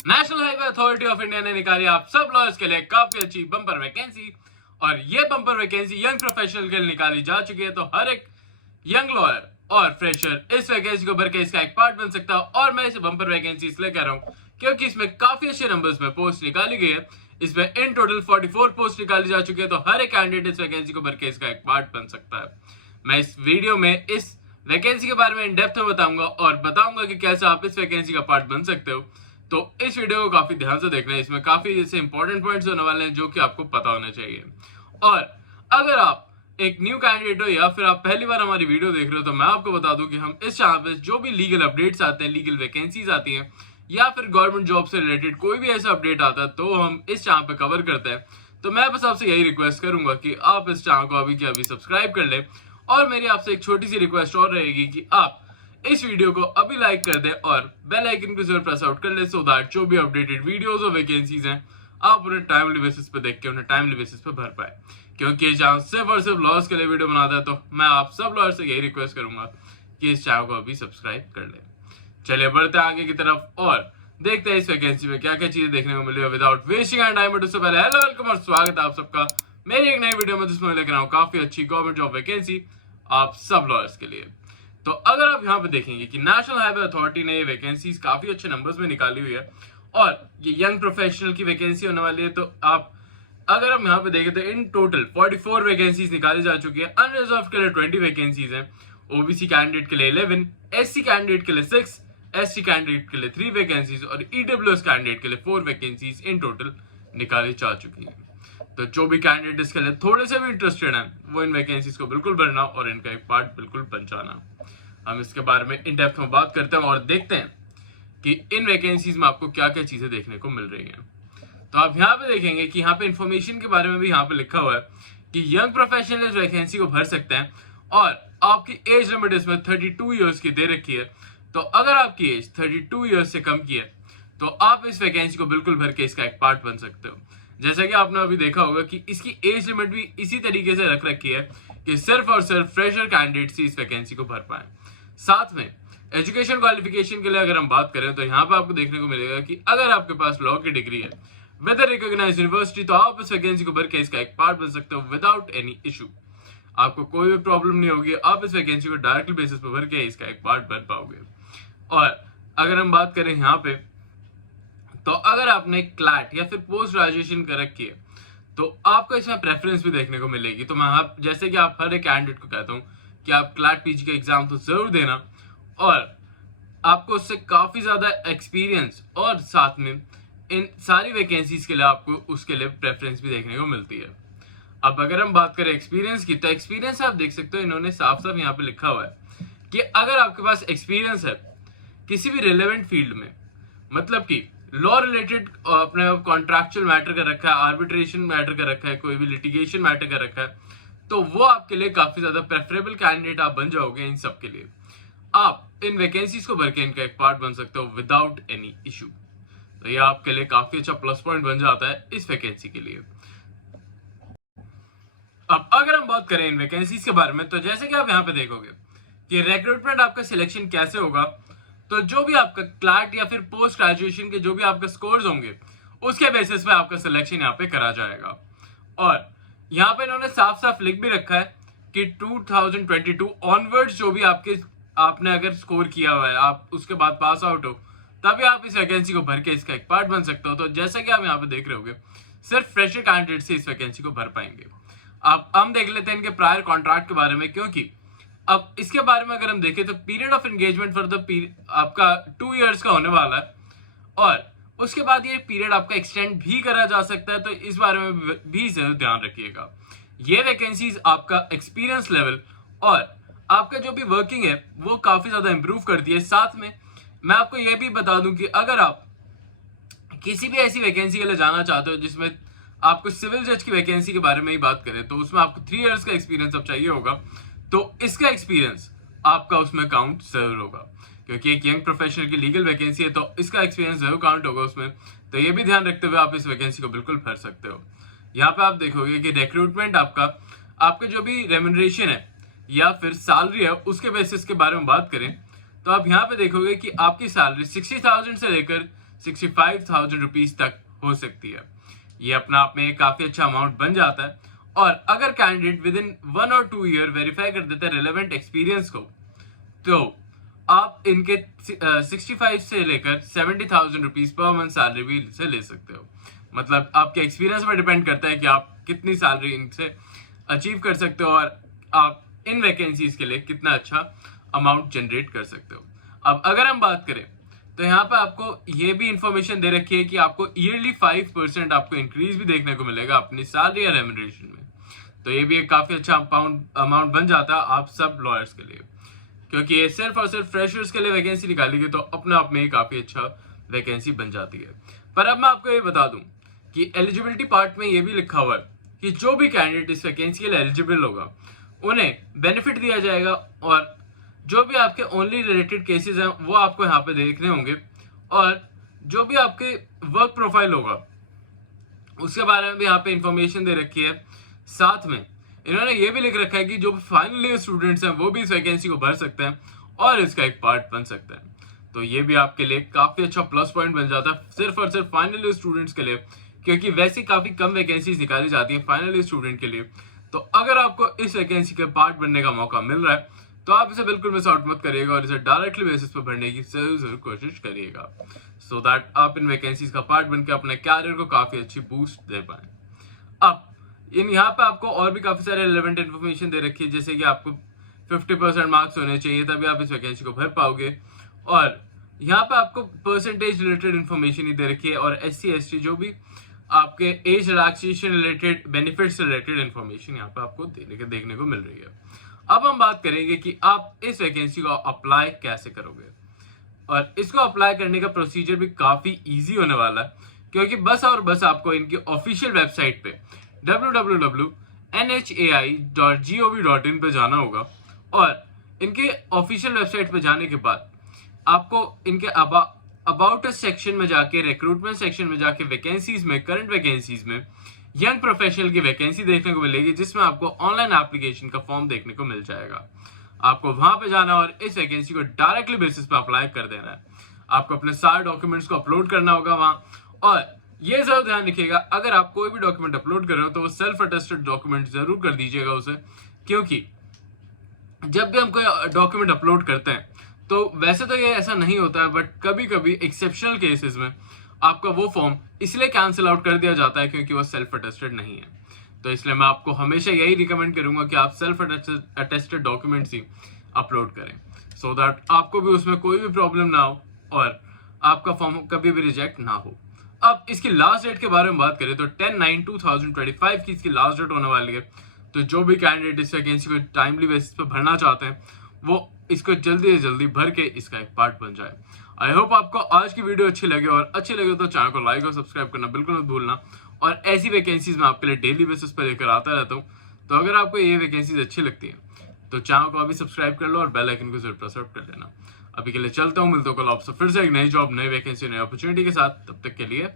National highway authority of India ने निकाली आप सब लॉयर्स के लिए काफी अच्छी बम्पर वैकेंसी। और ये बम्पर वैकेंसी यंग प्रोफेशनल के लिए निकाली जा चुकी है, तो हर एक यंग लॉयर और फ्रेशर इस वैकेंसी को भर के इसका एक पार्ट बन सकता है। और मैं इसे बम्पर वैकेंसी इसलिए कह रहा हूँ क्योंकि इसमें काफी अच्छे नंबर्स में पोस्ट निकाली गई है। इसमें इन टोटल 44 पोस्ट निकाली जा चुकी है, तो हर एक कैंडिडेट इस वैकेंसी को भर के इसका एक पार्ट बन सकता है। मैं इस वीडियो में इस वैकेंसी के बारे में इन डेप्थ में बताऊंगा और बताऊंगा कि कैसे आप इस वैकेंसी का पार्ट बन सकते हो। तो इस वीडियो को काफी ध्यान से देखना है, इसमें काफी जैसे इंपॉर्टेंट पॉइंट्स होने वाले हैं जो कि आपको पता होने चाहिए। और अगर आप एक न्यू कैंडिडेट हो या फिर आप पहली बार हमारी वीडियो देख रहे हो, तो मैं आपको बता दूं कि हम इस चैनल पे जो भी लीगल अपडेट्स आते हैं, लीगल वैकेंसीज आती हैं या फिर गवर्नमेंट जॉब से रिलेटेड कोई भी ऐसा अपडेट आता है, तो हम इस चैनल पे कवर करते हैं। तो मैं बस आपसे यही रिक्वेस्ट करूंगा कि आप इस चैनल को अभी के अभी सब्सक्राइब कर ले। और मेरी आपसे एक छोटी सी रिक्वेस्ट और रहेगी कि आप इस वीडियो को अभी लाइक कर दें और बेल आइकन को जरूर प्रेस आउट कर ले, सो दैट जो भी अपडेटेड वीडियोस और वैकेंसीज हैं आप उन्हें टाइमली बेसिस पे देख के उन्हें टाइमली बेसिस पे भर पाए। क्योंकि ये चैनल सिर्फ और सिर्फ लॉस के लिए वीडियो बनाता है, तो मैं आप सब लॉयर से यही रिक्वेस्ट करूंगा कि इस चैनल को अभी सब्सक्राइब कर ले। चलिए बढ़ते हैं आगे की तरफ और देखते हैं इस वैकेंसी में क्या क्या चीजें देखने को मिली है। विदाउट वेस्टिंग एंड टाइम, उससे पहले हेलो वेलकम और स्वागत है आप सबका मेरी एक नई वीडियो में, जिसमें लेकर आऊँ काफी अच्छी गवर्नमेंट जॉब वैकेंसी आप सब लॉयर्स के लिए। तो अगर आप यहाँ पे देखेंगे कि नेशनल हाईवे अथॉरिटी ने ये वैकेंसीज काफी अच्छे नंबर्स में निकाली हुई है और ये यंग प्रोफेशनल की वैकेंसी होने वाली है, तो आप अगर हम यहाँ पे देखें तो इन टोटल 44 वैकेंसीज निकाली जा चुकी है। अनरिजर्व के लिए 20 वैकेंसीज हैं, ओबीसी कैंडिडेट के लिए 11, एससी कैंडिडेट के लिए 6, एसटी कैंडिडेट के लिए 3 वैकेंसीज और ईडब्ल्यूएस कैंडिडेट के लिए 4 वैकेंसीज इन टोटल निकाली जा चुकी है। तो जो भी कैंडिडेट इसके लिए थोड़े से भी इंटरेस्टेड हैं, वो इन वैकेंसीज को बिल्कुल भरना और इनका एक पार्ट बिल्कुल बचाना। हम इसके बारे में इन डेप्थ में बात करते हैं और देखते हैं कि इन वैकेंसीज में आपको क्या क्या चीजें देखने को मिल रही हैं। तो आप यहाँ पे देखेंगे कि यहाँ पे इंफॉर्मेशन के बारे में भी यहाँ पे लिखा हुआ है कि यंग प्रोफेशनल इस वैकेंसी को भर सकते हैं और आपकी एज लिमिट इसमें 32 ईयर्स की दे रखी है। तो अगर आपकी एज 32 ईयर्स से कम की है, तो आप इस वैकेंसी को बिल्कुल भर के इसका एक पार्ट बन सकते हो। जैसा कि आपने अभी देखा होगा कि इसकी एज लिमिट भी इसी तरीके से रख रखी है कि सिर्फ और सिर्फ फ्रेशर कैंडिडेट्स ही इस वैकेंसी को भर पाए। साथ में एजुकेशन क्वालिफिकेशन के लिए अगर हम बात करें, तो यहाँ पे आपको देखने को मिलेगा कि अगर आपके पास लॉ की डिग्री है विद रिकॉग्नाइज्ड यूनिवर्सिटी, तो आप इस वैकेंसी को भर के इसका एक पार्ट बन सकते हो विदाउट एनी इशू। आपको कोई भी प्रॉब्लम नहीं होगी, आप इस वैकेंसी को डायरेक्टली बेसिस पे भर के इसका एक पार्ट बन पाओगे। और अगर हम बात करें यहाँ पे, तो अगर आपने क्लैट या फिर पोस्ट ग्रेजुएशन कर रखी है, तो आपको इसमें प्रेफरेंस भी देखने को मिलेगी। तो मैं जैसे कि आप हर एक कैंडिडेट को कहता हूँ कि आप क्लैट पीजी का एग्जाम तो जरूर देना और आपको उससे काफी ज्यादा एक्सपीरियंस और साथ में इन सारी वैकेंसीज के लिए आपको उसके लिए प्रेफरेंस भी देखने को मिलती है। अब अगर हम बात करें एक्सपीरियंस की, तो एक्सपीरियंस आप देख सकते हो इन्होंने साफ साफ यहाँ पे लिखा हुआ है कि अगर आपके पास एक्सपीरियंस है किसी भी रिलेवेंट फील्ड में, मतलब कि लॉ रिलेटेड अपने कॉन्ट्रैक्चुअल मैटर कर रखा है, आर्बिट्रेशन मैटर कर रखा है, कोई भी लिटिगेशन मैटर कर रखा है, तो वो आपके लिए काफी ज्यादा प्रेफरेबल कैंडिडेट आप बन जाओगे। इन सब के लिए आप इन वैकेंसीज को भर के इनका एक पार्ट बन सकते हो विदाउट एनी इशू। तो ये आपके लिए काफी अच्छा प्लस पॉइंट बन जाता है इस वैकेंसी के लिए। अब अगर हम बात करें इन वैकेंसीज के बारे में, तो जैसे कि आप यहाँ पे देखोगे कि रिक्रूटमेंट आपका सिलेक्शन कैसे होगा, तो जो भी आपका क्लैट या फिर पोस्ट ग्रेजुएशन के जो भी आपके स्कोर्स होंगे, उसके बेसिस पे आपका सिलेक्शन यहाँ पे करा जाएगा। और यहाँ पे इन्होंने साफ साफ लिख भी रखा है कि 2022 ऑनवर्ड्स जो भी आपने अगर स्कोर किया हुआ है, आप उसके बाद पास आउट हो, तभी आप इस वैकेंसी को भर के इसका एक पार्ट बन सकते हो। तो जैसा कि आप यहाँ पे देख रहे होगे, सिर्फ फ्रेशर कैंडिडेट से इस वैकेंसी को भर पाएंगे। अब हम देख लेते हैं इनके प्रायर कॉन्ट्रैक्ट के बारे में, क्योंकि अब इसके बारे में अगर हम देखें तो period of engagement for the आपका 2 इयर्स का होने वाला है और उसके बाद ये पीरियड आपका एक्सटेंड भी करा जा सकता है। तो इस बारे में भी जरूर ध्यान रखिएगा। ये वैकेंसीज आपका एक्सपीरियंस लेवल और आपका जो भी वर्किंग है वो काफी ज्यादा इंप्रूव करती है। साथ में मैं आपको यह भी बता दूं कि अगर आप किसी भी ऐसी वैकेंसी के लिए जाना चाहते हो जिसमें आपको सिविल जज की वैकेंसी के बारे में ही बात करें, तो उसमें आपको 3 इयर्स का एक्सपीरियंस अब चाहिए होगा, तो इसका एक्सपीरियंस आपका उसमें काउंट जरूर होगा, क्योंकि एक यंग प्रोफेशनल की लीगल वैकेंसी है, तो इसका एक्सपीरियंस जरूर काउंट होगा उसमें। तो ये भी ध्यान रखते हुए आप इस वैकेंसी को बिल्कुल भर सकते हो। यहाँ पे आप देखोगे कि रिक्रूटमेंट आपका जो भी रेम्यूनरेशन है या फिर सैलरी है, उसके बेसिस के बारे में बात करें, तो आप यहाँ पे देखोगे कि आपकी सैलरी 60,000 से लेकर 65,000 रुपीज तक हो सकती है। ये अपना आप में काफी अच्छा अमाउंट बन जाता है। और अगर कैंडिडेट विद इन 1 और 2 ईयर वेरीफाई कर देता है रिलेवेंट एक्सपीरियंस को, तो आप इनके 65 से लेकर 70,000 रुपीज पर मंथ सैलरी भी से ले सकते हो। मतलब आपके एक्सपीरियंस पर डिपेंड करता है कि आप कितनी सैलरी इनसे अचीव कर सकते हो और आप इन वैकेंसीज के लिए कितना अच्छा अमाउंट जनरेट कर सकते हो। अब अगर हम बात करें तो यहाँ पे आपको ये भी इंफॉर्मेशन दे रखी है कि आपको ईयरली 5% आपको इंक्रीज भी देखने को मिलेगा अपनी सैलरी या रेम्युनरेशन में। तो ये भी एक काफी अच्छा अमाउंट बन जाता है आप सब लॉयर्स के लिए, क्योंकि ये सिर्फ और सिर्फ फ्रेशर्स के लिए वैकेंसी निकाली गई, तो अपने आप में ही काफी अच्छा वैकेंसी बन जाती है। पर अब मैं आपको ये बता दूं कि एलिजिबिलिटी पार्ट में ये भी लिखा हुआ है कि जो भी कैंडिडेट इस वैकेंसी के लिए एलिजिबल होगा उन्हें बेनिफिट दिया जाएगा, और जो भी आपके ओनली रिलेटेड केसेस हैं वो आपको यहाँ पे देखने होंगे, और जो भी आपके वर्क प्रोफाइल होगा उसके बारे में भी यहाँ पे इंफॉर्मेशन दे रखी है। साथ में इन्होंने ये भी लिख रखा है कि जो फाइनल ईयर स्टूडेंट्स हैं वो भी इस वैकेंसी को भर सकते हैं और इसका एक पार्ट बन सकते हैं। तो ये भी आपके लिए काफी अच्छा प्लस पॉइंट बन जाता है सिर्फ और सिर्फ फाइनल ईयर स्टूडेंट्स के लिए, क्योंकि वैसे काफी कम वैकेंसीज निकाली जाती है फाइनल ईयर स्टूडेंट के लिए। तो अगर आपको इस वैकेंसी के पार्ट बनने का मौका मिल रहा है तो आप इसे बिल्कुल मिस आउट मत करिएगा और इसे डायरेक्टली बेसिस पर भरने की जरूर कोशिश करिएगा, सो दैट आप इन वैकेंसीज का पार्ट बनकर अपने कैरियर को काफी अच्छी बूस्ट दे पाए। अब यहाँ पे आपको और भी काफी सारे रिलेवेंट इन्फॉर्मेशन दे रखी है, जैसे कि आपको 50% मार्क्स होने चाहिए तभी आप इस वैकेंसी को भर पाओगे, और यहाँ पे आपको परसेंटेज रिलेटेड इन्फॉर्मेशन ही दे रखी है, और SC ST जो भी आपके age relaxation related benefits related information यहाँ पे आपको देखने को मिल रही है। अब हम बात करेंगे कि आप इस वैकेंसी को अप्लाई कैसे करोगे, और इसको अप्लाई करने का प्रोसीजर भी काफी इजी होने वाला है, क्योंकि बस और बस आपको इनकी ऑफिशियल वेबसाइट पे www.nhai.gov.in पे जाना होगा, और इनके ऑफिशियल वेबसाइट पे जाने के बाद आपको इनके अबाउट सेक्शन में जाके, रिक्रूटमेंट सेक्शन में जाके वैकेंसीज में, करंट वैकेंसीज में यंग प्रोफेशनल की वैकेंसी देखने को मिलेगी, जिसमें आपको ऑनलाइन एप्लीकेशन का फॉर्म देखने को मिल जाएगा। आपको वहां पे जाना और इस वैकेंसी को डायरेक्टली बेसिस पे अप्लाई कर देना है। आपको अपने सारे डॉक्यूमेंट्स को अपलोड करना होगा वहां, और ये जरूर ध्यान रखिएगा अगर आप कोई भी डॉक्यूमेंट अपलोड कर रहे हो तो वो सेल्फ अटेस्टेड डॉक्यूमेंट जरूर कर दीजिएगा उसे, क्योंकि जब भी हम कोई डॉक्यूमेंट अपलोड करते हैं तो वैसे तो ये ऐसा नहीं होता है, बट कभी कभी एक्सेप्शनल केसेस में आपका वो फॉर्म इसलिए कैंसिल आउट कर दिया जाता है क्योंकि वो सेल्फ अटेस्टेड नहीं है। तो इसलिए मैं आपको हमेशा यही रिकमेंड करूंगा कि आप सेल्फ अटेस्टेड डॉक्यूमेंट्स ही अपलोड करें, सो दैट आपको भी उसमें कोई भी प्रॉब्लम ना हो और आपका फॉर्म कभी भी रिजेक्ट ना हो। अब इसकी लास्ट डेट के बारे में बात करें तो 10/9/2025 की इसकी लास्ट डेट होने वाली है। तो जो भी कैंडिडेट इस वैकेंसी को टाइमली बेसिस पे भरना चाहते हैं वो इसको जल्दी से जल्दी भर के इसका एक पार्ट बन जाए। आई होप आपको आज की वीडियो अच्छी लगे, और अच्छी लगे तो चैनल को लाइक और सब्सक्राइब करना बिल्कुल मत भूलना, और ऐसी वैकेंसीज मैं आपके लिए डेली बेसिस पर लेकर आता रहता हूँ। तो अगर आपको ये वैकेंसीज अच्छी लगती है तो चैनल को अभी सब्सक्राइब कर लो और बेल आइकन को जरूर प्रेस कर देना। अभी के लिए चलता हूँ, मिलता हूँ कल आपसे फिर से एक नई जॉब, नई वैकेंसी, नई अपॉर्चुनिटी के साथ। तब तक के लिए